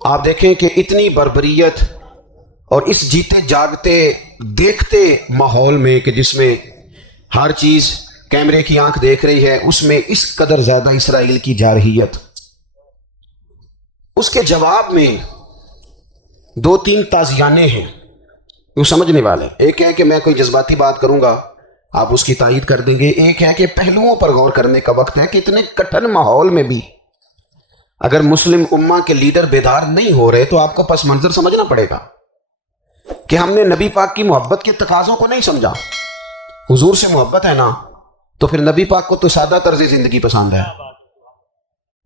آپ دیکھیں کہ اتنی بربریت اور اس جیتے جاگتے دیکھتے ماحول میں کہ جس میں ہر چیز کیمرے کی آنکھ دیکھ رہی ہے، اس میں اس قدر زیادہ اسرائیل کی جارحیت، اس کے جواب میں دو تین تازیانے ہیں وہ سمجھنے والے۔ ایک ہے کہ میں کوئی جذباتی بات کروں گا، آپ اس کی تائید کر دیں گے۔ ایک ہے کہ پہلوؤں پر غور کرنے کا وقت ہے کہ اتنے کٹھن ماحول میں بھی اگر مسلم امہ کے لیڈر بیدار نہیں ہو رہے تو آپ کو پس منظر سمجھنا پڑے گا کہ ہم نے نبی پاک کی محبت کے تقاضوں کو نہیں سمجھا۔ حضور سے محبت ہے نا، تو پھر نبی پاک کو تو سادہ طرز زندگی پسند ہے،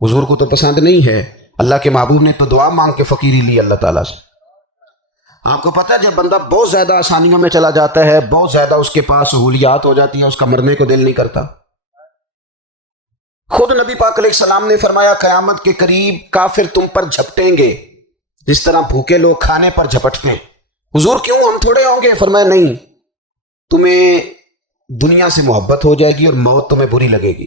حضور کو تو پسند نہیں ہے۔ اللہ کے محبوب نے تو دعا مانگ کے فقیری لی اللہ تعالیٰ سے۔ آپ کو پتہ ہے جب بندہ بہت زیادہ آسانیوں میں چلا جاتا ہے، بہت زیادہ اس کے پاس سہولیات ہو جاتی ہیں، اس کا مرنے کو دل نہیں کرتا۔ خود نبی پاک علیہ السلام نے فرمایا قیامت کے قریب کافر تم پر جھپٹیں گے جس طرح بھوکے لوگ کھانے پر جھپٹتے ہیں۔ حضور کیوں، ہم تھوڑے ہوں گے؟ فرمایا نہیں، تمہیں دنیا سے محبت ہو جائے گی اور موت تمہیں بری لگے گی۔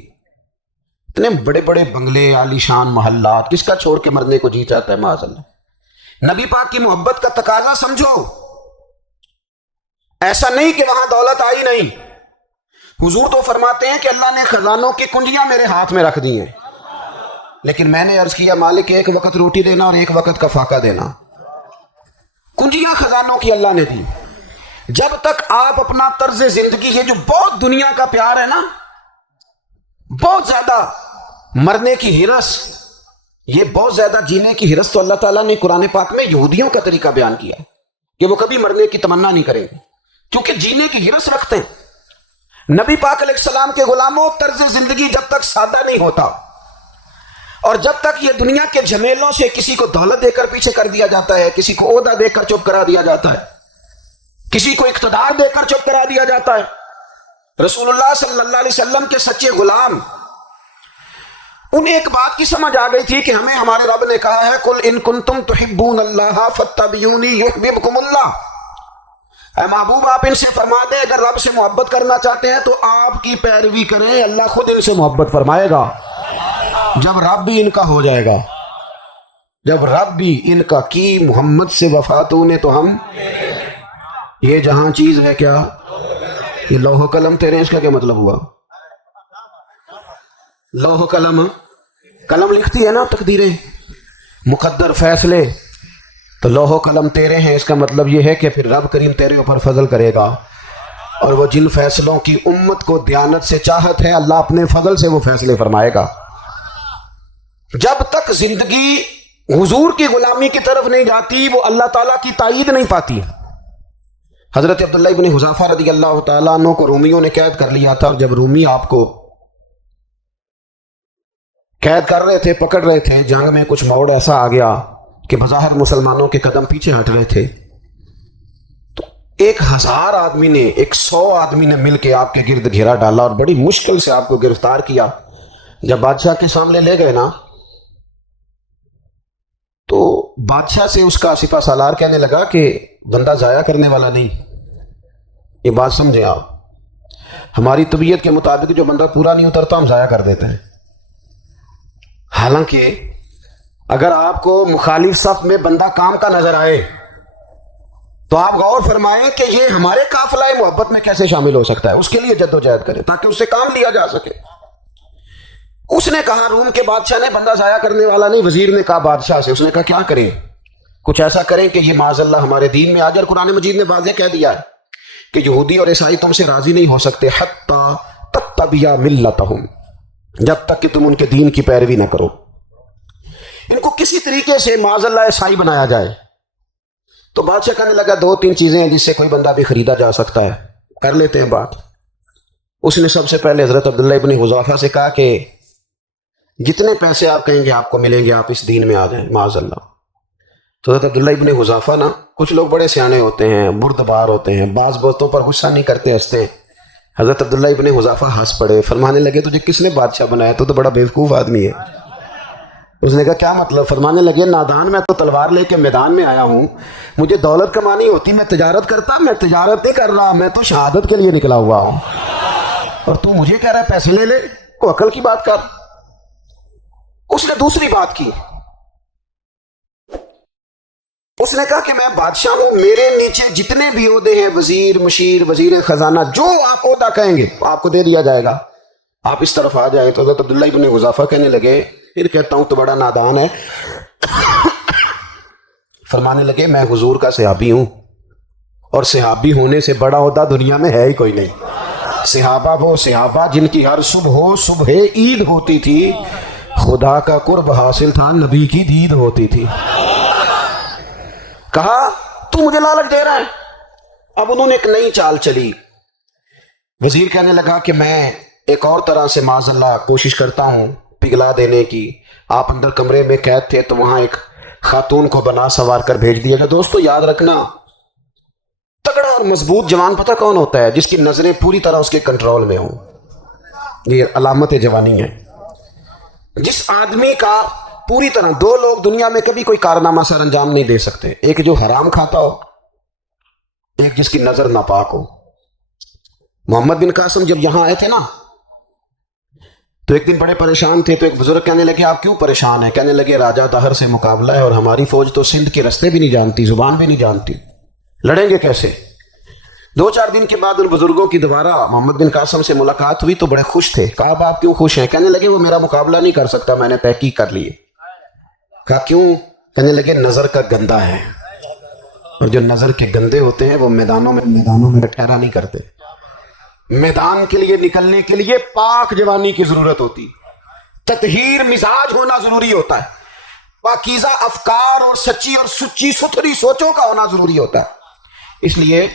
اتنے بڑے بڑے بنگلے، عالی شان محلات، کس کا چھوڑ کے مرنے کو جی چاہتا ہے؟ معاذ اللہ۔ نبی پاک کی محبت کا تقاضا سمجھو، ایسا نہیں کہ وہاں دولت آئی نہیں۔ حضور تو فرماتے ہیں کہ اللہ نے خزانوں کی کنجیاں میرے ہاتھ میں رکھ دی ہیں، لیکن میں نے عرض کیا مالک ایک وقت روٹی دینا اور ایک وقت کا فاقہ دینا۔ کنجیاں خزانوں کی اللہ نے دی۔ جب تک آپ اپنا طرز زندگی، یہ جو بہت دنیا کا پیار ہے نا، بہت زیادہ مرنے کی ہرس، یہ بہت زیادہ جینے کی ہرس، تو اللہ تعالیٰ نے قرآن پاک میں یہودیوں کا طریقہ بیان کیا کہ وہ کبھی مرنے کی تمنا نہیں کریں گے کیونکہ جینے کی ہرس رکھتے ہیں۔ نبی پاک علیہ السلام کے غلاموں، طرز زندگی جب تک سادہ نہیں ہوتا اور جب تک یہ دنیا کے جھمیلوں سے کسی کو دولت دے کر پیچھے کر دیا جاتا ہے، کسی کو عہدہ دے کر چپ کرا دیا جاتا ہے، کسی کو اقتدار دے کر چپ کرا دیا جاتا ہے، رسول اللہ صلی اللہ علیہ وسلم کے سچے غلام، انہیں ایک بات کی سمجھ آ گئی تھی کہ ہمیں ہمارے رب نے کہا ہے قل ان کنتم تحبون اللہ فاتبعونی یحببکم اللہ۔ اے محبوب آپ ان سے فرما دیں اگر رب سے محبت کرنا چاہتے ہیں تو آپ کی پیروی کریں، اللہ خود ان سے محبت فرمائے گا۔ جب رب بھی ان کا ہو جائے گا، جب رب بھی ان کا کی محمد سے وفاتوں نے، تو ہم یہ جہاں چیز ہے کیا، یہ لوح و قلم تیرے، اس کا کیا مطلب ہوا؟ لوح و قلم، قلم لکھتی ہے نا تقدیریں، مقدر فیصلے، تو لوح و قلم تیرے ہیں، اس کا مطلب یہ ہے کہ پھر رب کریم تیرے اوپر فضل کرے گا، اور وہ جن فیصلوں کی امت کو دیانت سے چاہت ہے، اللہ اپنے فضل سے وہ فیصلے فرمائے گا۔ جب تک زندگی حضور کی غلامی کی طرف نہیں جاتی، وہ اللہ تعالیٰ کی تائید نہیں پاتی۔ حضرت عبداللہ ابن حذافہ رضی اللہ تعالیٰ عنہ کو رومیوں نے قید کر لیا تھا، اور جب رومی آپ کو قید کر رہے تھے، پکڑ رہے تھے، جنگ میں کچھ موڑ ایسا آ گیا کہ بظاہر مسلمانوں کے قدم پیچھے ہٹ رہے تھے، تو 1000 آدمی نے، 100 آدمی نے مل کے آپ کے گرد گھیرا ڈالا اور بڑی مشکل سے آپ کو گرفتار کیا۔ جب بادشاہ کے سامنے لے گئے نا، تو بادشاہ سے اس کا سپہ سالار کہنے لگا کہ بندہ ضائع کرنے والا نہیں۔ یہ بات سمجھیں آپ، ہماری طبیعت کے مطابق جو بندہ پورا نہیں اترتا ہم ضائع کر دیتے ہیں، حالانکہ اگر آپ کو مخالف صف میں بندہ کام کا نظر آئے تو آپ غور فرمائیں کہ یہ ہمارے قافلہ محبت میں کیسے شامل ہو سکتا ہے، اس کے لیے جد و جہد کریں تاکہ اس سے کام لیا جا سکے۔ اس نے کہا، روم کے بادشاہ نے، بندہ ضائع کرنے والا نہیں۔ وزیر نے کہا بادشاہ سے، اس نے کہا کیا کریں؟ کچھ ایسا کریں کہ یہ معاذ اللہ ہمارے دین میں آ جائے۔ اور قرآن مجید نے واضح کہہ دیا ہے کہ یہودی اور عیسائی تم سے راضی نہیں ہو سکتے حتی تتبع ملتہم، جب تک کہ تم ان کے دین کی پیروی نہ کرو۔ ان کو کسی طریقے سے معاذ اللہ عیسائی بنایا جائے۔ تو بادشاہ کہنے لگا 2-3 چیزیں ہیں جس سے کوئی بندہ بھی خریدا جا سکتا ہے، کر لیتے ہیں بات۔ اس نے سب سے پہلے حضرت عبداللہ ابن حذافہ سے کہا کہ جتنے پیسے آپ کہیں گے آپ کو ملیں گے، آپ اس دین میں آ جائیں معاذ اللہ۔ تو حضرت عبداللہ ابن حذافہ نا، کچھ لوگ بڑے سیانے ہوتے ہیں، بردبار ہوتے ہیں، بعض باتوں پر غصہ نہیں کرتے، ہنستے ہیں۔ حضرت عبداللہ ابن حذافہ ہنس پڑے، فرمانے لگے تجھے کس نے بادشاہ بنایا؟ تو بڑا بیوقوف آدمی ہے۔ اس نے کہا کیا مطلب؟ فرمانے لگے نادان، میں تو تلوار لے کے میدان میں آیا ہوں، مجھے دولت کمانی ہوتی میں تجارت کرتا، میں تجارت نہیں کر رہا، میں تو شہادت کے لیے نکلا ہوا ہوں، اور تو مجھے کہہ رہا ہے پیسے لے لے، کو عقل کی بات کر۔ اس نے دوسری بات کی، اس نے کہا کہ میں بادشاہ ہوں، میرے نیچے جتنے بھی عہدے ہیں، وزیر، مشیر، وزیر خزانہ، جو آپ عہدہ کہیں گے آپ کو دے دیا جائے گا، آپ اس طرف آ جائیں۔ تو حضرت عبداللہ ابن حذافہ کہنے لگے، پھر کہتا ہوں تو بڑا نادان ہے، فرمانے لگے میں حضور کا صحابی ہوں، اور صحابی ہونے سے بڑا عہدہ دنیا میں ہے ہی کوئی نہیں۔ صحابہ وہ صحابہ جن کی ہر صبح عید ہوتی تھی، خدا کا قرب حاصل تھا، نبی کی دید ہوتی تھی۔ کہا تو مجھے لالچ دے رہا ہے۔ اب انہوں نے ایک نئی چال چلی۔ وزیر کہنے لگا کہ میں ایک اور طرح سے معاذ اللہ کوشش کرتا ہوں پگھلا دینے کی، آپ اندر کمرے میں قید تھے تو وہاں ایک خاتون کو بنا سوار کر بھیج دیا گا۔ دوستو یاد رکھنا، تگڑا اور مضبوط جوان پتہ کون ہوتا ہے؟ جس کی نظریں پوری طرح اس کے کنٹرول میں ہوں۔ یہ علامت جوانی ہے۔ جس آدمی کا پوری طرح، دو لوگ دنیا میں کبھی کوئی کارنامہ سر انجام نہیں دے سکتے، ایک جو حرام کھاتا ہو، ایک جس کی نظر ناپاک ہو۔ محمد بن قاسم جب یہاں آئے تھے نا تو ایک دن بڑے پریشان تھے، تو ایک بزرگ کہنے لگے آپ کیوں پریشان ہیں؟ کہنے لگے راجہ طاہر سے مقابلہ ہے اور ہماری فوج تو سندھ کے رستے بھی نہیں جانتی، زبان بھی نہیں جانتی، لڑیں گے کیسے؟ 2-4 دن کے بعد ان بزرگوں کی دوبارہ محمد بن قاسم سے ملاقات ہوئی تو بڑے خوش تھے۔ کہا آپ کیوں خوش ہیں؟ کہنے لگے وہ میرا مقابلہ نہیں کر سکتا، میں نے تحقیق کر لی۔ کہا کیوں؟ کہنے لگے نظر کا گندہ ہے، اور جو نظر کے گندے ہوتے ہیں وہ میدانوں میں ٹھہرا نہیں کرتے۔ میدان کے لیے نکلنے کے لیے پاک جوانی کی ضرورت ہوتی، تطہیر مزاج ہونا ضروری ہوتا ہے، پاکیزہ افکار اور سچی اور سچی ستھری سوچوں کا ہونا ضروری ہوتا ہے۔ اس لیے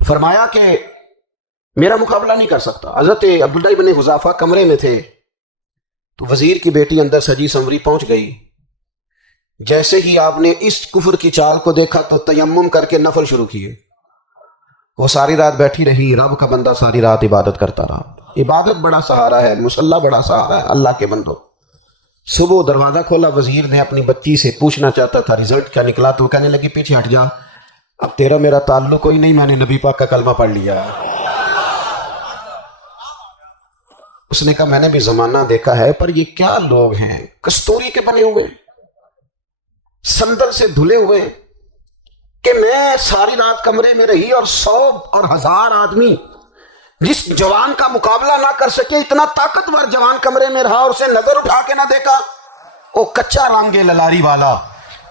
فرمایا کہ میرا مقابلہ نہیں کر سکتا۔ حضرت عبداللہ ابن حذافہ کمرے میں تھے تو وزیر کی بیٹی اندر سجی سنوری پہنچ گئی۔ جیسے ہی آپ نے اس کفر کی چال کو دیکھا تو تیمم کر کے نفل شروع کیے۔ وہ ساری رات بیٹھی رہی، رب کا بندہ ساری رات عبادت کرتا رہا۔ عبادت بڑا سہارا ہے، مصلی بڑا سہارا ہے اللہ کے بندوں۔ صبح دروازہ کھولا، وزیر نے اپنی بچی سے پوچھنا چاہتا تھا رزلٹ کیا نکلا، تو وہ کہنے لگی پیچھے ہٹ جا، اب تیرا میرا تعلق کوئی نہیں، میں نے نبی پاک کا کلمہ پڑھ لیا۔ اس نے کہا میں نے بھی زمانہ دیکھا ہے، پر یہ کیا لوگ ہیں، کستوری کے بنے ہوئے، سندل سے دھلے ہوئے، کہ میں ساری رات کمرے میں رہی اور 100 اور 1000 آدمی جس جوان کا مقابلہ نہ کر سکے، اتنا طاقتور جوان کمرے میں رہا اور اسے نظر اٹھا کے نہ دیکھا۔ او کچا رنگ للاری والا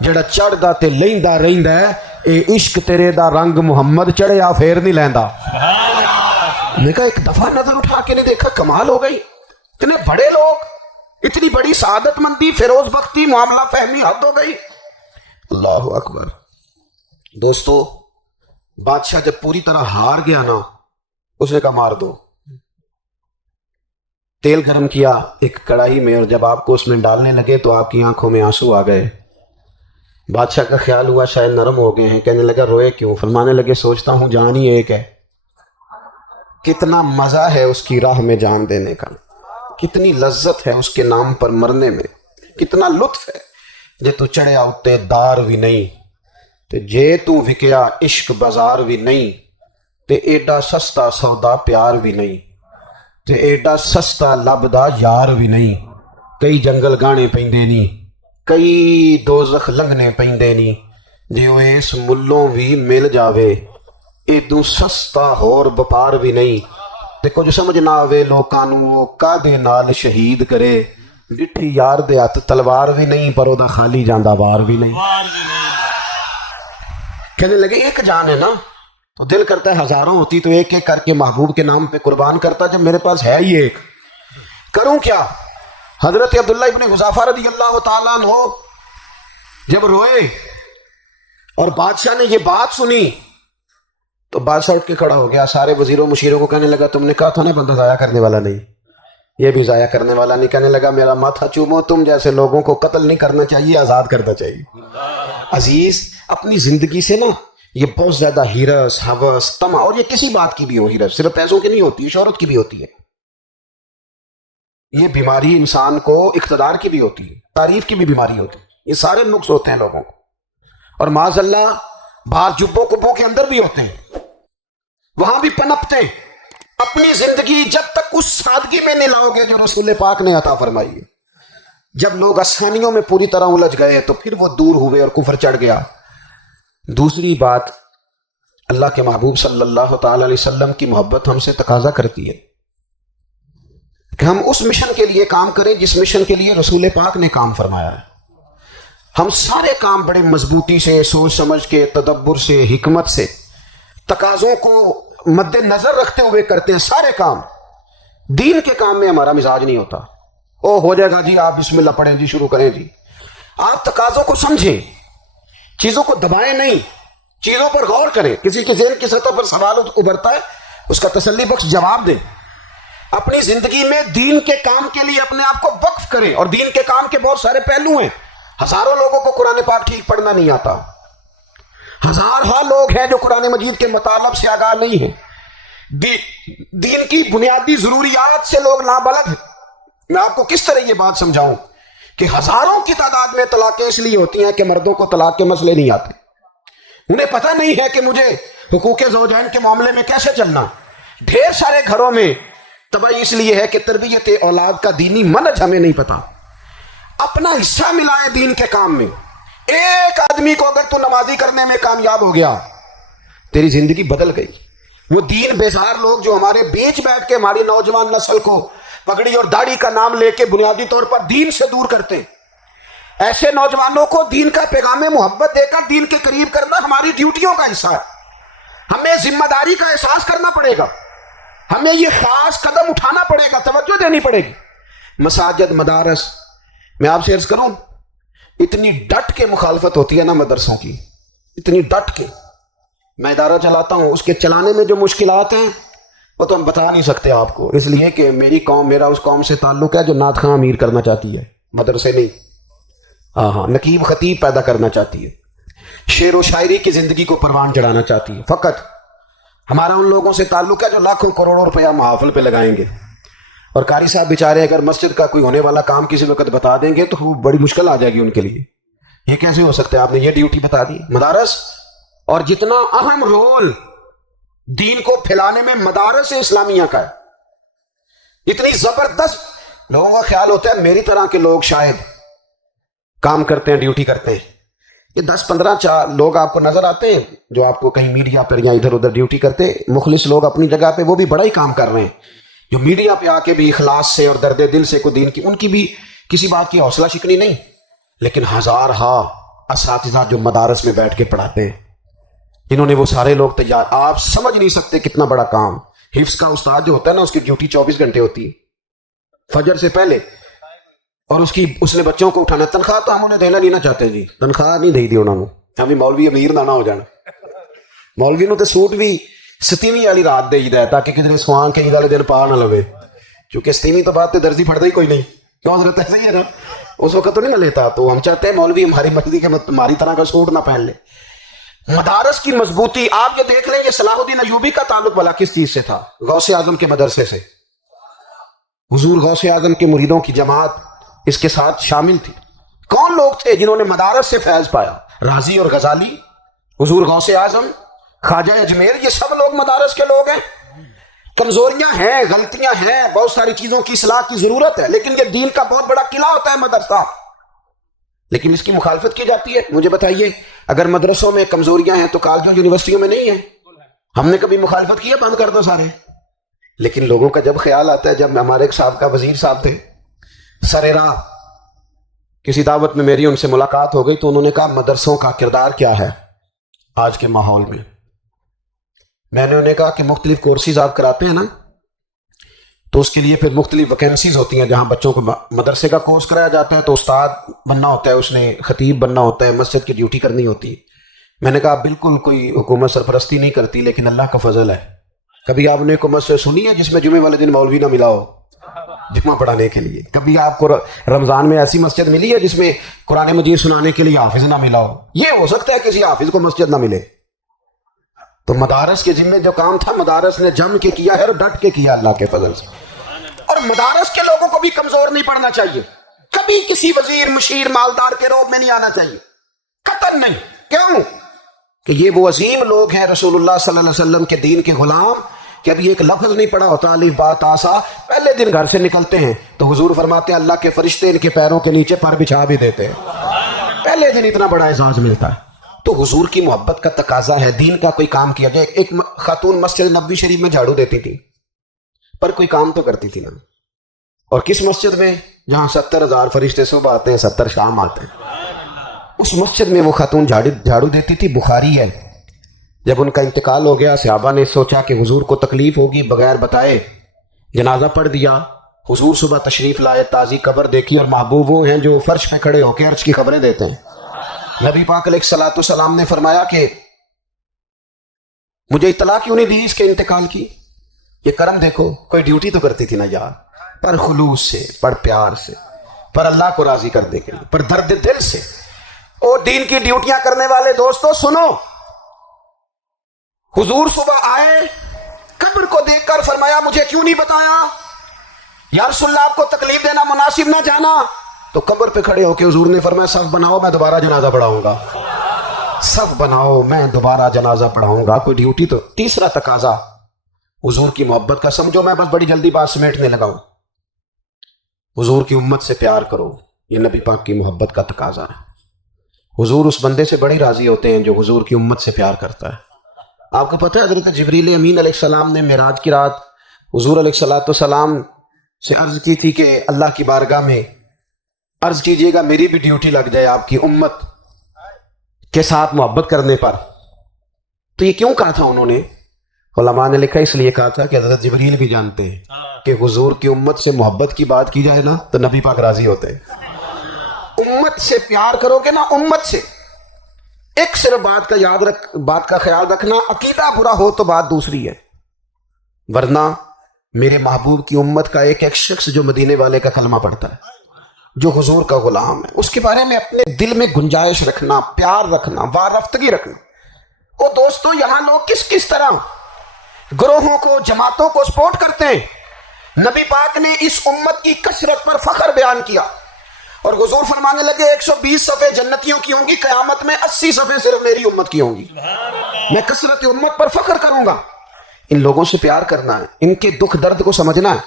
جڑا چڑھدا تے لیندا رہندا ہے، اے عشق تیرے دا رنگ محمد چڑھیا پھر نہیں لیندا۔ میں کہا ایک دفعہ نظر اٹھا کے نہیں دیکھا، کمال ہو گئی۔ اتنے بڑے لوگ، اتنی بڑی سعادت مندی، فیروز بختی، معاملہ فہمی، حد ہو گئی۔ اللہ اکبر۔ دوستو بادشاہ جب پوری طرح ہار گیا نا، اس نے کہا مار دو۔ تیل گرم کیا ایک کڑاہی میں، اور جب آپ کو اس میں ڈالنے لگے تو آپ کی آنکھوں میں آنسو آ گئے۔ بادشاہ کا خیال ہوا شاید نرم ہو گئے ہیں، کہنے لگا روئے کیوں؟ فرمانے لگے سوچتا ہوں جان ہی ایک ہے، کتنا مزہ ہے اس کی راہ میں جان دینے کا، کتنی لذت ہے اس کے نام پر مرنے میں، کتنا لطف ہے۔ جے تو چڑھیا اتے دار بھی نہیں تے جے تو وکیا عشق بازار بھی نہیں، تے ایڈا سستا سودا پیار بھی نہیں، تے ایڈا سستا لبدا یار بھی نہیں۔ کئی جنگل گانے پیندے نہیں، کئی دوزخ لنگنے پیندے نہیں، جے وہ اس ملوں بھی مل جاوے ایدوں سستا ہور بپار بھی نہیں۔ تے کچھ سمجھ نہ آوے لوکاں نوں کادے نال شہید کرے، ڈٹھی یار دے ہاتھ تلوار بھی نہیں، پر او دا خالی جاندا وار بھی نہیں۔ کہنے لگے ایک جان ہے نا، تو دل کرتا ہے ہزاروں ہوتی تو ایک ایک کر کے محبوب کے نام پہ قربان کرتا، جب میرے پاس ہے ہی ایک، کروں کیا؟ حضرت عبداللہ ابن حذافہ رضی اللہ تعالیٰ عنہ جب روئے اور بادشاہ نے یہ بات سنی تو بادشاہ اٹھ کے کھڑا ہو گیا، سارے وزیروں مشیروں کو کہنے لگا تم نے کہا تھا نا بندہ ضائع کرنے والا نہیں، یہ بھی ضائع کرنے والا نہیں۔ کہنے لگا میرا ماتھا چومو، تم جیسے لوگوں کو قتل نہیں کرنا چاہیے، آزاد کرنا چاہیے۔ عزیز اپنی زندگی سے نا یہ بہت زیادہ ہرس، ہوس، طمع، اور یہ کسی بات کی بھی ہو، ہرس صرف پیسوں کی نہیں ہوتی، شہرت کی بھی ہوتی ہے، یہ بیماری انسان کو اقتدار کی بھی ہوتی ہے، تعریف کی بھی بیماری ہوتی ہے، یہ سارے نقص ہوتے ہیں لوگوں کو، اور معاذ اللہ بعض جبوں کبوں کے اندر بھی ہوتے ہیں، وہاں بھی پنپتے ہیں۔ اپنی زندگی جب تک اس سادگی میں نہیں لاؤ گے جو رسول پاک نے عطا فرمائی ہے، جب لوگ آسانیوں میں پوری طرح الجھ گئے تو پھر وہ دور ہوئے اور کفر چڑھ گیا۔ دوسری بات، اللہ کے محبوب صلی اللہ تعالی علیہ وسلم کی محبت ہم سے تقاضا کرتی ہے کہ ہم اس مشن کے لیے کام کریں جس مشن کے لیے رسول پاک نے کام فرمایا ہے۔ ہم سارے کام بڑے مضبوطی سے، سوچ سمجھ کے، تدبر سے، حکمت سے، تقاضوں کو مد نظر رکھتے ہوئے کرتے ہیں سارے کام۔ دین کے کام میں ہمارا مزاج نہیں ہوتا، او ہو جائے گا جی، آپ بسم اللہ پڑھیں جی، شروع کریں جی۔ آپ تقاضوں کو سمجھیں، چیزوں کو دبائیں نہیں، چیزوں پر غور کریں۔ کسی کے ذہن کی سطح پر سوال ابھرتا ہے، اس کا تسلی بخش جواب دیں۔ اپنی زندگی میں دین کے کام کے لیے اپنے آپ کو وقف کریں، اور دین کے کام کے بہت سارے پہلو ہیں۔ ہزاروں لوگوں کو قرآن پاک ٹھیک پڑھنا نہیں آتا، ہزارہ لوگ ہیں جو قرآن مجید کے مطالب سے آگاہ نہیں ہیں، دین کی بنیادی ضروریات سے لوگ نابلد ہیں۔ میں آپ کو کس طرح یہ بات سمجھاؤں کہ ہزاروں کی تعداد میں طلاقیں اس لیے ہوتی ہیں کہ مردوں کو طلاق کے مسئلے نہیں آتے، انہیں پتہ نہیں ہے کہ مجھے حقوق زوجین کے معاملے میں کیسے چلنا۔ ڈھیر سارے گھروں میں تباہی اس لیے ہے کہ تربیت اولاد کا دینی منہج ہمیں نہیں پتا۔ اپنا حصہ ملائے دین کے کام میں۔ ایک آدمی کو اگر تو نمازی کرنے میں کامیاب ہو گیا، تیری زندگی بدل گئی۔ وہ دین بیزار لوگ جو ہمارے بیچ بیٹھ کے ہماری نوجوان نسل کو پگڑی اور داڑھی کا نام لے کے بنیادی طور پر دین سے دور کرتے ہیں، ایسے نوجوانوں کو دین کا پیغام محبت دے کر دین کے قریب کرنا ہماری ڈیوٹیوں کا حصہ ہے۔ ہمیں ذمہ داری کا احساس کرنا پڑے گا، ہمیں یہ خاص قدم اٹھانا پڑے گا، توجہ دینی پڑے گی۔ مساجد، مدارس، میں آپ سے عرض کروں، اتنی ڈٹ کے مخالفت ہوتی ہے نا مدرسوں کی، اتنی ڈٹ کے۔ میں ادارہ چلاتا ہوں، اس کے چلانے میں جو مشکلات ہیں وہ تو ہم بتا نہیں سکتے آپ کو، اس لیے کہ میری قوم، میرا اس قوم سے تعلق ہے جو نعت خواں امیر کرنا چاہتی ہے، مدرسے نہیں، ہاں نقیب خطیب پیدا کرنا چاہتی ہے، شعر و شاعری کی زندگی کو پروان چڑھانا چاہتی ہے۔ فقط ہمارا ان لوگوں سے تعلق ہے جو لاکھوں کروڑوں روپیہ محافل پہ لگائیں گے، اور قاری صاحب بیچارے اگر مسجد کا کوئی ہونے والا کام کسی وقت بتا دیں گے تو وہ بڑی مشکل آ جائے گی ان کے لیے۔ یہ کیسے ہو سکتا ہے، آپ نے یہ ڈیوٹی بتا دی۔ مدارس، اور جتنا اہم رول دین کو پھیلانے میں مدارس اسلامیہ کا ہے، اتنی زبردست، لوگوں کا خیال ہوتا ہے میری طرح کے لوگ شاید کام کرتے ہیں، ڈیوٹی کرتے ہیں۔ یہ 10-15 لوگ آپ کو نظر آتے ہیں جو آپ کو کہیں میڈیا پر یا ادھر ادھر ڈیوٹی کرتے، مخلص لوگ اپنی جگہ پہ، وہ بھی بڑا ہی کام کر رہے ہیں، جو میڈیا پہ آ کے بھی اخلاص سے اور درد دل سے کو دین کی، ان کی بھی کسی بات کی حوصلہ شکنی نہیں۔ لیکن ہزارہ اساتذہ جو مدارس میں بیٹھ کے پڑھاتے ہیں، جنہوں نے وہ سارے لوگ تیار، آپ سمجھ نہیں سکتے کتنا بڑا کام۔ حفظ کا استاد جو ہوتا ہے نا، اس کی ڈیوٹی 24 گھنٹے ہوتی ہے فجر سے پہلے، اور اس نے بچوں کو اٹھانا۔ تنخواہ تو ہم انہیں دینا نہیں نہ چاہتے جی، تنخواہ نہیں دی انہوں نے، ہمیں مولوی امیر نہ ہو جانا۔ مولوی نو تے سوٹ بھی 7ویں والی رات دے ہے تاکہ کدھر سوان کے عید والے دن پا نہ لوے، کیونکہ 7ویں تو بعد تے درزی پھڑتا ہی کوئی نہیں، کیوں حضرت ایسا ہی ہے نا، اس وقت تو نہیں نہ لیتا۔ تو ہم چاہتے ہیں مولوی ہماری مرضی کے ہماری طرح کا سوٹ نہ پہن لے۔ مدارس کی مضبوطی، آپ یہ دیکھ لیں، یہ صلاح الدین ایوبی کا تعلق بھلا کس چیز سے تھا؟ غوث اعظم کے مدرسے سے۔ حضور غوث اعظم کے مریدوں کی جماعت اس کے ساتھ شامل تھی۔ کون لوگ تھے جنہوں نے مدارس سے فیض پایا؟ رازی اور غزالی، حضور غوث اعظم، خواجہ اجمیر، یہ سب لوگ مدارس کے لوگ ہیں۔ کمزوریاں ہیں، غلطیاں ہیں، بہت ساری چیزوں کی اصلاح کی ضرورت ہے، لیکن یہ دین کا بہت بڑا قلعہ ہوتا ہے مدرسہ، لیکن اس کی مخالفت کی جاتی ہے۔ مجھے بتائیے، اگر مدرسوں میں کمزوریاں ہیں تو کالجوں یونیورسٹیوں میں نہیں ہیں؟ ہم نے کبھی مخالفت کی ہے؟ بند کر دو سارے۔ لیکن لوگوں کا جب خیال آتا ہے، جب ہمارے ایک سابقہ وزیر صاحب تھے، سر راہ کسی دعوت میں میری ان سے ملاقات ہو گئی تو انہوں نے کہا مدرسوں کا کردار کیا ہے آج کے ماحول میں؟ میں نے انہیں کہا کہ مختلف کورسز آپ کراتے ہیں نا، تو اس کے لیے پھر مختلف ویکینسیز ہوتی ہیں جہاں بچوں کو مدرسے کا کورس کرایا جاتا ہے، تو استاد بننا ہوتا ہے، اس نے خطیب بننا ہوتا ہے، مسجد کی ڈیوٹی کرنی ہوتی ہے۔ میں نے کہا بالکل کوئی حکومت سرپرستی نہیں کرتی، لیکن اللہ کا فضل ہے۔ کبھی آپ نے حکومت سے سنی ہے جس میں جمعے والے دن مولوی نہ ملا ہو جمعہ پڑھانے کے لیے؟ کبھی آپ کو رمضان میں ایسی مسجد ملی ہے جس میں قرآن مجید سنانے کے لیے حافظ نہ ملا ہو؟ یہ ہو سکتا ہے کسی حافظ کو مسجد نہ ملے۔ تو مدارس کے ذمے جو کام تھا، مدارس نے جم کے کیا ہے اور ڈٹ کے کیا اللہ کے فضل سے۔ اور مدارس کے لوگوں کو بھی کمزور نہیں پڑنا چاہیے، کبھی کسی وزیر، مشیر، مالدار کے روب میں نہیں آنا چاہیے، قطعاً نہیں۔ کیوں کہ یہ وہ عظیم لوگ ہیں، رسول اللہ صلی اللہ علیہ وسلم کے دین کے غلام، کہ ابھی ایک لفظ نہیں پڑا ہوتا الف با تا سا، پہلے دن گھر سے نکلتے ہیں تو حضور فرماتے ہیں اللہ کے فرشتے ان کے پیروں کے نیچے پر بچھا بھی دیتے ہیں، پہلے دن اتنا بڑا اعزاز ملتا ہے۔ تو حضور کی محبت کا تقاضا ہے، دین کا کوئی کام کیا جائے۔ ایک خاتون مسجد نبوی شریف میں جھاڑو دیتی تھی، پر کوئی کام تو کرتی تھی نا۔ اور کس مسجد میں؟ جہاں 70,000 فرشتے صبح آتے ہیں 70 شام آتے ہیں، اس مسجد میں وہ خاتون جھاڑو دیتی تھی۔ بخاری ہے، جب ان کا انتقال ہو گیا صحابہ نے سوچا کہ حضور کو تکلیف ہوگی، بغیر بتائے جنازہ پڑھ دیا۔ حضور صبح تشریف لائے، تازی قبر دیکھی، اور محبوب وہ ہیں جو فرش پہ کھڑے ہو کے عرش کی خبریں دیتے ہیں۔ نبی پاک علیہ الصلوۃ والسلام نے فرمایا کہ مجھے اطلاع کیوں نہیں دی اس کے انتقال کی؟ یہ کرم دیکھو، کوئی ڈیوٹی تو کرتی تھی نا یار، پر خلوص سے، پر پیار سے، پر اللہ کو راضی کرنے کے لیے، پر درد دل سے۔ اور دین کی ڈیوٹیاں کرنے والے دوستو سنو، حضور صبح آئے، قبر کو دیکھ کر فرمایا مجھے کیوں نہیں بتایا؟ یا رسول اللہ آپ کو تکلیف دینا مناسب نہ جانا؟ تو قبر پہ کھڑے ہو کے حضور نے فرمایا صف بناؤ، میں دوبارہ جنازہ پڑھاؤں گا، صف بناؤ، میں دوبارہ جنازہ پڑھاؤں گا۔ کوئی ڈیوٹی تو۔ تیسرا تقاضا حضور کی محبت کا، سمجھو میں بس بڑی جلدی بات سمیٹنے لگا ہوں، حضور کی امت سے پیار کرو، یہ نبی پاک کی محبت کا تقاضا ہے۔ حضور اس بندے سے بڑی راضی ہوتے ہیں جو حضور کی امت سے پیار کرتا ہے۔ آپ کو پتہ ہے حضرت جبریل امین علیہ السلام نے معراج کی رات حضور علیہ الصلوۃ والسلام سے عرض کی تھی کہ اللہ کی بارگاہ میں عرض کیجئے گا میری بھی ڈیوٹی لگ جائے آپ کی امت کے ساتھ محبت کرنے پر۔ تو یہ کیوں کہا تھا انہوں نے؟ علماء نے لکھا اس لیے کہا تھا کہ حضرت جبریل بھی جانتے ہیں کہ حضور کی امت سے محبت کی بات کی جائے نا تو نبی پاک راضی ہوتے ہیں۔ امت سے پیار کرو گے نا، امت سے، ایک صرف بات کا خیال رکھنا، عقیدہ برا ہو تو بات دوسری ہے، ورنہ میرے محبوب کی امت کا ایک ایک شخص جو مدینے والے کا کلمہ پڑھتا ہے، جو حضور کا غلام ہے، اس کے بارے میں اپنے دل میں گنجائش رکھنا، پیار رکھنا، وارفتگی رکھنا۔ او دوستو، یہاں لوگ کس طرح گروہوں کو، جماعتوں کو سپورٹ کرتے ہیں۔ نبی پاک نے اس امت کی کثرت پر فخر بیان کیا، اور حضور فرمانے لگے 120 صفحے جنتیوں کی ہوں گی، قیامت میں 80 صفحے صرف میری امت کی ہوں گی۔ میں کثرت امت پر فخر کروں گا۔ ان لوگوں سے پیار کرنا ہے، ان کے دکھ درد کو سمجھنا ہے۔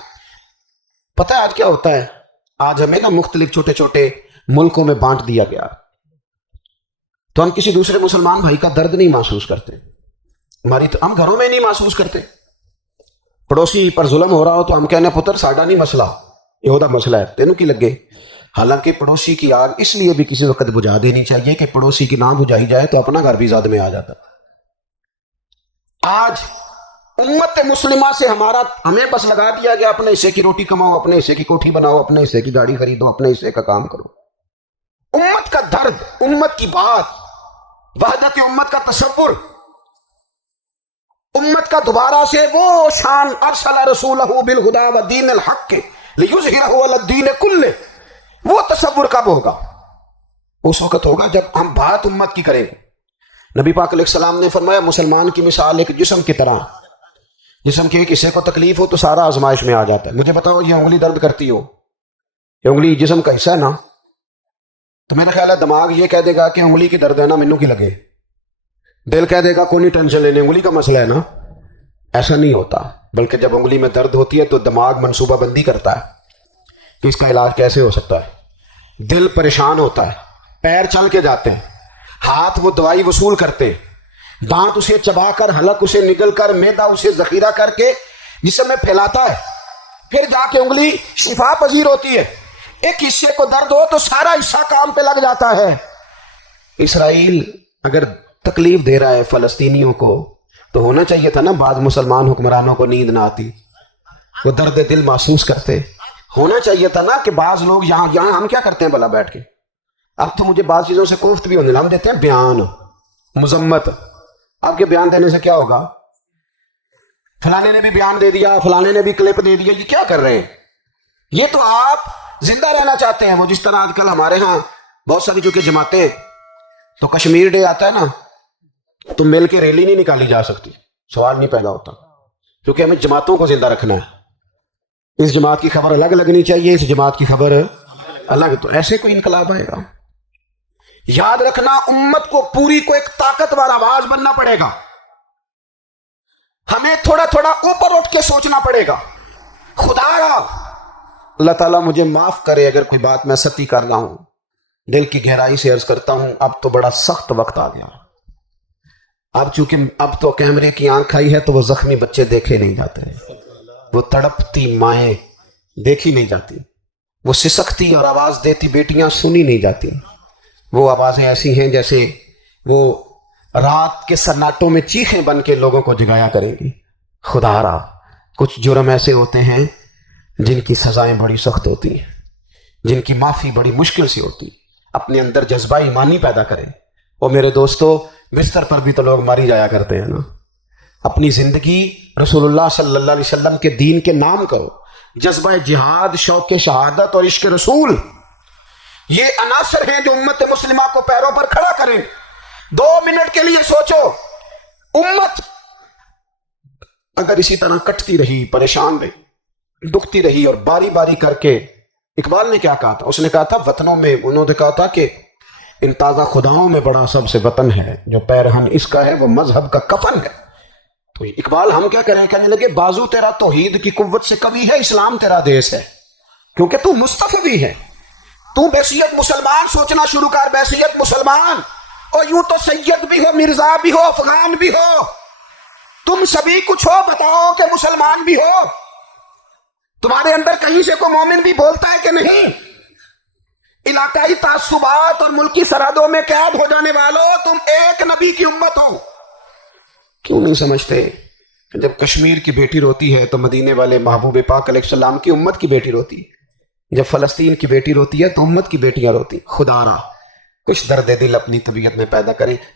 پتہ ہے آج کیا ہوتا ہے؟ آج ہمیں نا مختلف چھوٹے چھوٹے ملکوں میں بانٹ دیا گیا، تو ہم کسی دوسرے مسلمان بھائی کا درد نہیں محسوس کرتے، ہم گھروں میں نہیں محسوس کرتے۔ پڑوسی پر ظلم ہو رہا ہو تو ہم کہنے پتر ساڈا نہیں مسئلہ، یہ مسئلہ ہے، تینوں کی لگے۔ حالانکہ پڑوسی کی آگ اس لیے بھی کسی وقت بجھا دینی چاہیے کہ پڑوسی کی نہ بجھائی جائے تو اپنا گھر بھی زاد میں آ جاتا۔ آج امت مسلمہ سے ہمیں بس لگا دیا گیا اپنے حصے کی روٹی کماؤ، اپنے حصے کی کوٹھی بناؤ، اپنے حصے کی گاڑی خریدو، اپنے حصے کا کام کرو۔ امت کا درد، امت کی بات، وحدت امت کا تصور، امت کا دوبارہ سے وہ شان، ارسل رسولہ بالہدی ودین الحق لیظہرہ علی الدین کلہ، وہ تصور کب ہوگا؟ اس وقت ہوگا جب ہم بات امت کی کریں گے۔ نبی پاک علیہ السلام نے فرمایا مسلمان کی مثال ایک جسم کی طرح، جسم کے ایک حصے کو تکلیف ہو تو سارا آزمائش میں آ جاتا ہے۔ مجھے بتاؤ یہ انگلی درد کرتی ہو، یہ انگلی جسم کا حصہ ہے نا، تو میرا خیال ہے دماغ یہ کہہ دے گا کہ انگلی کی درد ہے نا مینوں کی لگے، دل کہہ دے گا کوئی نہیں ٹینشن لینے، انگلی کا مسئلہ ہے نا۔ ایسا نہیں ہوتا، بلکہ جب انگلی میں درد ہوتی ہے تو دماغ منصوبہ بندی کرتا ہے کہ اس کا علاج کیسے ہو سکتا ہے، دل پریشان ہوتا ہے، پیر چل کے جاتے ہیں، ہاتھ وہ دوائی وصول کرتے ہیں، دانت اسے چبا کر، حلق اسے نگل کر، معدہ اسے ذخیرہ کر کے جسم میں پھیلاتا ہے، پھر جا کے انگلی شفا پذیر ہوتی ہے۔ ایک حصے کو درد ہو تو سارا حصہ کام پہ لگ جاتا ہے۔ اسرائیل اگر تکلیف دے رہا ہے فلسطینیوں کو تو ہونا چاہیے تھا نا بعض مسلمان حکمرانوں کو نیند نہ آتی، وہ درد دل محسوس کرتے، ہونا چاہیے تھا نا کہ بعض لوگ یہاں ہم کیا کرتے ہیں بھلا بیٹھ کے، اب تو مجھے بعض چیزوں سے کوفت بھی ہونے، ہم دیتے ہیں بیان، مذمت۔ آپ کے بیان دینے سے کیا ہوگا؟ فلانے نے بھی بیان دے دیا، فلانے نے بھی کلپ دے دیا، یہ کیا کر رہے ہیں؟ یہ تو آپ زندہ رہنا چاہتے ہیں۔ وہ جس طرح آج کل ہمارے ہاں بہت ساری چونکہ جماعتیں، تو کشمیر ڈے آتا ہے نا تو مل کے ریلی نہیں نکالی جا سکتی، سوال نہیں پیدا ہوتا، کیونکہ ہمیں جماعتوں کو زندہ رکھنا ہے۔ اس جماعت کی خبر الگ لگنی چاہیے، اس جماعت کی خبر الگ، تو ایسے کوئی انقلاب آئے گا۔ یاد رکھنا امت کو پوری کو ایک طاقتور آواز بننا پڑے گا۔ ہمیں تھوڑا تھوڑا اوپر اٹھ کے سوچنا پڑے گا. خدا را اللہ تعالیٰ مجھے معاف کرے اگر کوئی بات میں ستی کر رہا ہوں. دل کی گہرائی سے عرض کرتا ہوں اب تو بڑا سخت وقت آ گیا. اب چونکہ اب تو کیمرے کی آنکھ آئی ہے تو وہ زخمی بچے دیکھے نہیں جاتے, وہ تڑپتی مائیں دیکھی نہیں جاتی, وہ سسکتی اور آواز دیتی بیٹیاں سنی نہیں جاتی. وہ آوازیں ایسی ہیں جیسے وہ رات کے سناٹوں میں چیخیں بن کے لوگوں کو جگایا کریں گی. خدا را کچھ جرم ایسے ہوتے ہیں جن کی سزائیں بڑی سخت ہوتی ہیں, جن کی معافی بڑی مشکل سے ہوتی. اپنے اندر جذبہ ایمانی پیدا کریں. اور میرے دوستو بستر پر بھی تو لوگ ماری جایا کرتے ہیں نا. اپنی زندگی رسول اللہ صلی اللہ علیہ وسلم کے دین کے نام کرو. جذبہ جہاد, شوق شہادت اور عشق رسول, یہ عناصر ہیں جو امت مسلمہ کو پیروں پر کھڑا کریں. 2 منٹ کے لیے سوچو, امت اگر اسی طرح کٹتی رہی, پریشان رہی, دکھتی رہی اور باری باری کر کے, اقبال نے کیا کہا تھا, اس نے کہا تھا وطنوں میں, انہوں نے کہا تھا کہ ان تازہ خداؤں میں بڑا سب سے وطن ہے, جو پیرہن اس کا ہے وہ مذہب کا کفن ہے. تو اقبال ہم کیا کریں, کہنے لگے بازو تیرا توحید کی قوت سے قوی ہے, اسلام تیرا دیس ہے, کیونکہ تو مصطفی ہے. تو بحیثیت مسلمان سوچنا شروع کر, بحیثیت مسلمان. اور یوں تو سید بھی ہو, مرزا بھی ہو, افغان بھی ہو, تم سبھی کچھ ہو, بتاؤ کہ مسلمان بھی ہو. تمہارے اندر کہیں سے کوئی مومن بھی بولتا ہے کہ نہیں؟ علاقائی تعصبات اور ملکی سرحدوں میں قید ہو جانے والوں, تم ایک نبی کی امت ہو. کیوں نہیں سمجھتے کہ جب کشمیر کی بیٹی روتی ہے تو مدینے والے محبوب پاک علیہ السلام کی امت کی بیٹی روتی ہے, جب فلسطین کی بیٹی روتی ہے تو امت کی بیٹیاں روتی. خدا را کچھ درد دل اپنی طبیعت میں پیدا کریں.